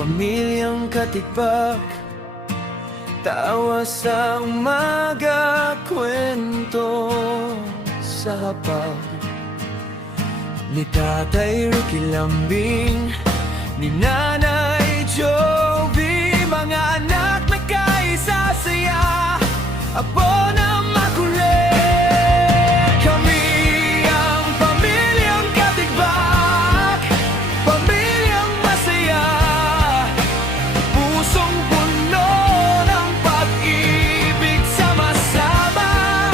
Pamilyang katipak, tawa sa umaga, kwento sa hapag. Ni Tatay Ricky Lambing, ni Nanay Jovi, mga anak na kaisa-saya, apo na makulit. Kami ang pamilyang katigbak, pamilyang masaya, pusong puno ng pag-ibig, sama-sama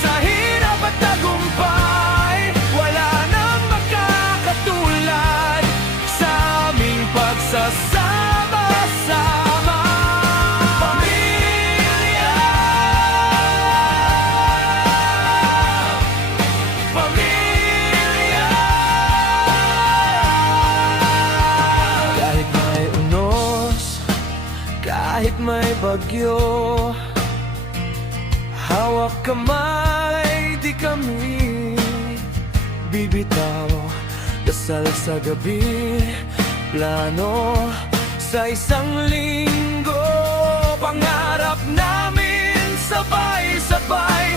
sa hirap at tagumpay. Wala nang makakatulad sa aming pagsasama-sama. Pamilya, pamilya. Kahit may unos, kahit may bagyo, hawak kamay, di kami bibitaw. Dasal sa gabi, plano sa isang linggo, pangarap namin sabay-sabay